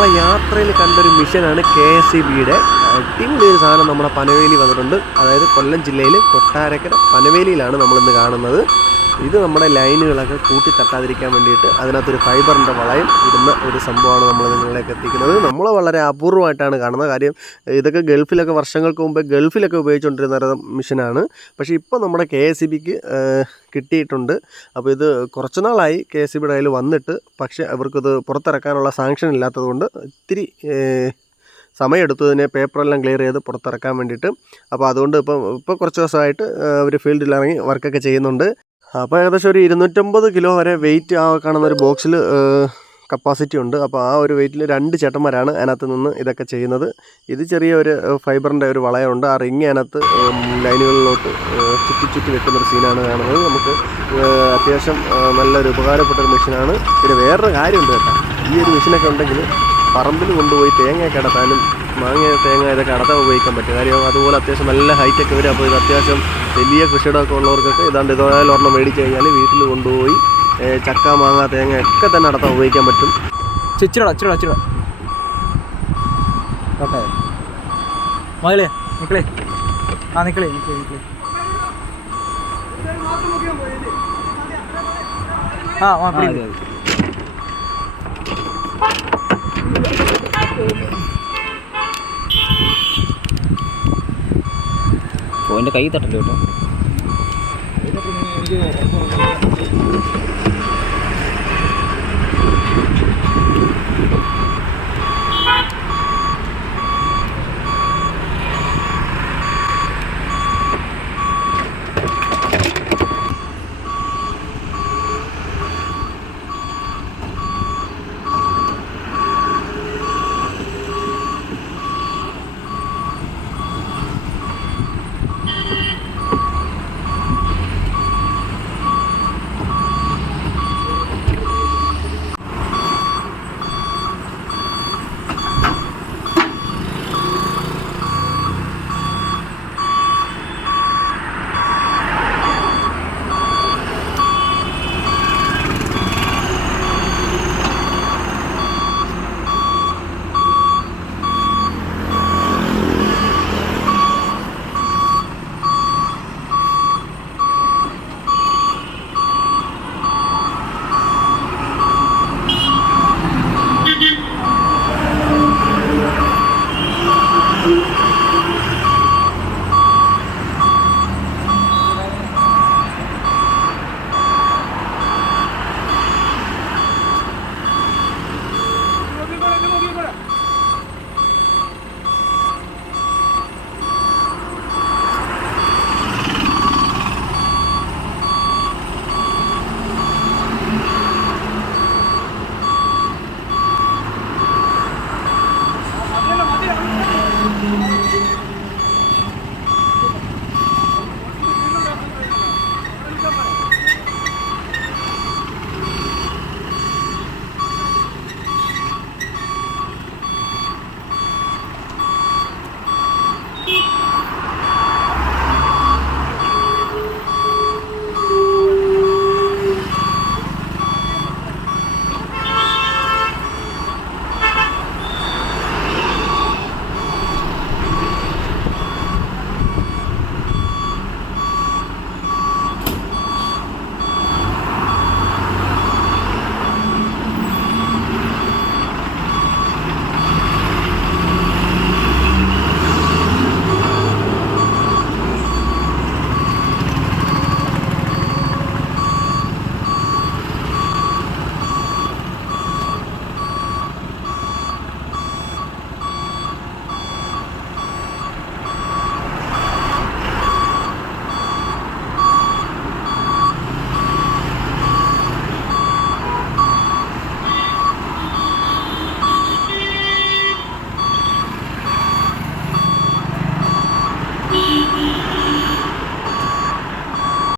നമ്മളെ യാത്രയിൽ കണ്ടൊരു മിഷനാണ് KSEBയുടെ അടിപൊളിയൊരു സാധനം നമ്മുടെ പനവേലി വന്നിട്ടുണ്ട്. അതായത് കൊല്ലം ജില്ലയിൽ കൊട്ടാരക്കര പനവേലിയിലാണ് നമ്മളിന്ന് കാണുന്നത്. ഇത് നമ്മുടെ ലൈനുകളൊക്കെ കൂട്ടി തട്ടാതിരിക്കാൻ വേണ്ടിയിട്ട് അതിനകത്തൊരു ഫൈബറിൻ്റെ വളയം ഇടുന്ന ഒരു സംഭവമാണ് നമ്മൾ നിങ്ങളിലേക്ക് എത്തിക്കുന്നത്. നമ്മൾ വളരെ അപൂർവമായിട്ടാണ് കാണുന്നത്. കാര്യം ഇതൊക്കെ ഗൾഫിലൊക്കെ വർഷങ്ങൾക്ക് മുമ്പേ ഗൾഫിലൊക്കെ ഉപയോഗിച്ചുകൊണ്ടിരുന്ന ഒരു മിഷനാണ്. പക്ഷേ ഇപ്പോൾ നമ്മുടെ KSEBക്ക് കിട്ടിയിട്ടുണ്ട്. അപ്പോൾ ഇത് കുറച്ച് നാളായി KSEBയുടെ കയ്യിൽ വന്നിട്ട്, പക്ഷേ അവർക്കിത് പുറത്തിറക്കാനുള്ള സാങ്ഷൻ ഇല്ലാത്തതുകൊണ്ട് ഇത്തിരി സമയമെടുത്തു ഇതിനെ പേപ്പറെല്ലാം ക്ലിയർ ചെയ്ത് പുറത്തിറക്കാൻ വേണ്ടിയിട്ട്. അപ്പോൾ അതുകൊണ്ട് ഇപ്പോൾ കുറച്ച് ദിവസമായിട്ട് അവർ ഫീൽഡിലിറങ്ങി വർക്കൊക്കെ ചെയ്യുന്നുണ്ട്. അപ്പോൾ ഏകദേശം ഒരു 250 കിലോ വരെ വെയിറ്റ് കാണുന്ന ഒരു ബോക്സിൽ കപ്പാസിറ്റി ഉണ്ട്. അപ്പോൾ ആ ഒരു വെയിറ്റിൽ 2 ചേട്ടന്മാരാണ് അതിനകത്ത് നിന്ന് ഇതൊക്കെ ചെയ്യുന്നത്. ഇത് ചെറിയൊരു ഫൈബറിൻ്റെ ഒരു വളയമുണ്ട്. ആ റിങ് അതിനകത്ത് ലൈനുകളിലോട്ട് ചുറ്റി വെക്കുന്നൊരു സീനാണ് കാണുന്നത്. നമുക്ക് അത്യാവശ്യം നല്ലൊരു ഉപകാരപ്പെട്ടൊരു മെഷീനാണ്. പിന്നെ വേറൊരു കാര്യമുണ്ട് കേട്ടോ, ഈ ഒരു മെഷീനൊക്കെ ഉണ്ടെങ്കിൽ പറമ്പിൽ കൊണ്ടുപോയി തേങ്ങയൊക്കെ അടത്താനും തേങ്ങ ഇതൊക്കെ അടത്താൻ ഉപയോഗിക്കാൻ പറ്റും. കാര്യം അതുപോലെ അത്യാവശ്യം നല്ല ഹൈറ്റൊക്കെ വരും. അപ്പോൾ ഇത് അത്യാവശ്യം വലിയ കൃഷിയിടമൊക്കെ ഉള്ളവർക്കൊക്കെ ഇതാണ്ട് ഇതുപോലെ ഒരെണ്ണം മേടിച്ച് കഴിഞ്ഞാൽ വീട്ടിൽ കൊണ്ടുപോയി ചക്ക, മാങ്ങ, തേങ്ങ ഒക്കെ തന്നെ അടത്താൻ ഉപയോഗിക്കാൻ പറ്റും. ചിച്ചിട മകളെ നിക്കളേ നിക്കളേ എൻ്റെ കൈ തട്ടല്ലോ കേട്ടോ.